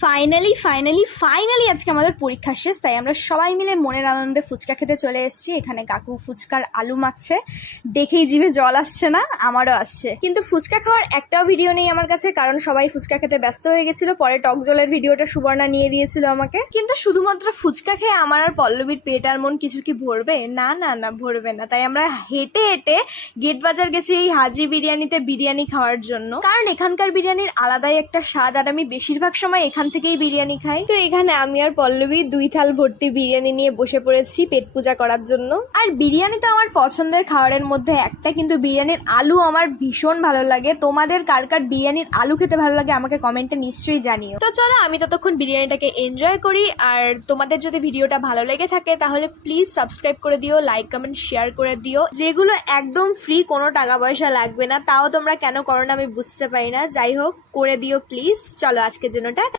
Finally finally finally আজকে আমাদের পরীক্ষা শেষ, তাই আমরা সবাই মিলে মনের আনন্দে ফুচকা খেতে চলে এসেছি। এখানে কাকু ফুচকার আলু মাখছে, দেখেই জিভে জল আসছে না? আমারও আসছে। কিন্তু ফুচকা খাওয়ার একটাও ভিডিও নেই আমার কাছে, কারণ সবাই ফুচকা খেতে ব্যস্ত হয়ে গেছিল। পরে টক জলের ভিডিওটা সুবর্ণা নিয়ে দিয়েছিল আমাকে। কিন্তু শুধুমাত্র ফুচকা খেয়ে আমার আর পল্লবীর পেট আর মন কিছু কি ভরবে? না না না, ভরবে না। তাই আমরা হেঁটে হেঁটে গেট বাজার গেছি এই হাজি বিরিয়ানিতে বিরিয়ানি খাওয়ার জন্য, কারণ এখানকার বিরিয়ানির আলাদাই একটা স্বাদ, আর আমি বেশিরভাগ সময় এখান থেকেই বিরিয়ানি খাই। তো এখানে আমি আর পল্লবী 2 থাল ভর্তি বিরিয়ানি নিয়ে বসে পড়েছি পেট পূজা করার জন্য। আর বিরিয়ানি তো আমার পছন্দের খাবারের মধ্যে একটা, কিন্তু বিরিয়ানির আলু আমার ভীষণ ভালো লাগে। তোমাদের কার কার বিরিয়ানির আলু খেতে ভালো লাগে আমাকে কমেন্টে নিশ্চয়ই জানিও। তো চলো আমি ততক্ষণ বিরিয়ানিটাকে এনজয় করি। আর তোমাদের যদি ভিডিওটা ভালো লেগে থাকে তাহলে প্লিজ সাবস্ক্রাইব করে দিও, লাইক কমেন্ট শেয়ার করে দিও, যেগুলো একদম ফ্রি, কোনো টাকা পয়সা লাগবে না। তাও তোমরা কেন করো না আমি বুঝতে পারি না। যাই হোক, করে দিও প্লিজ। চলো আজকের জন্য টাটা।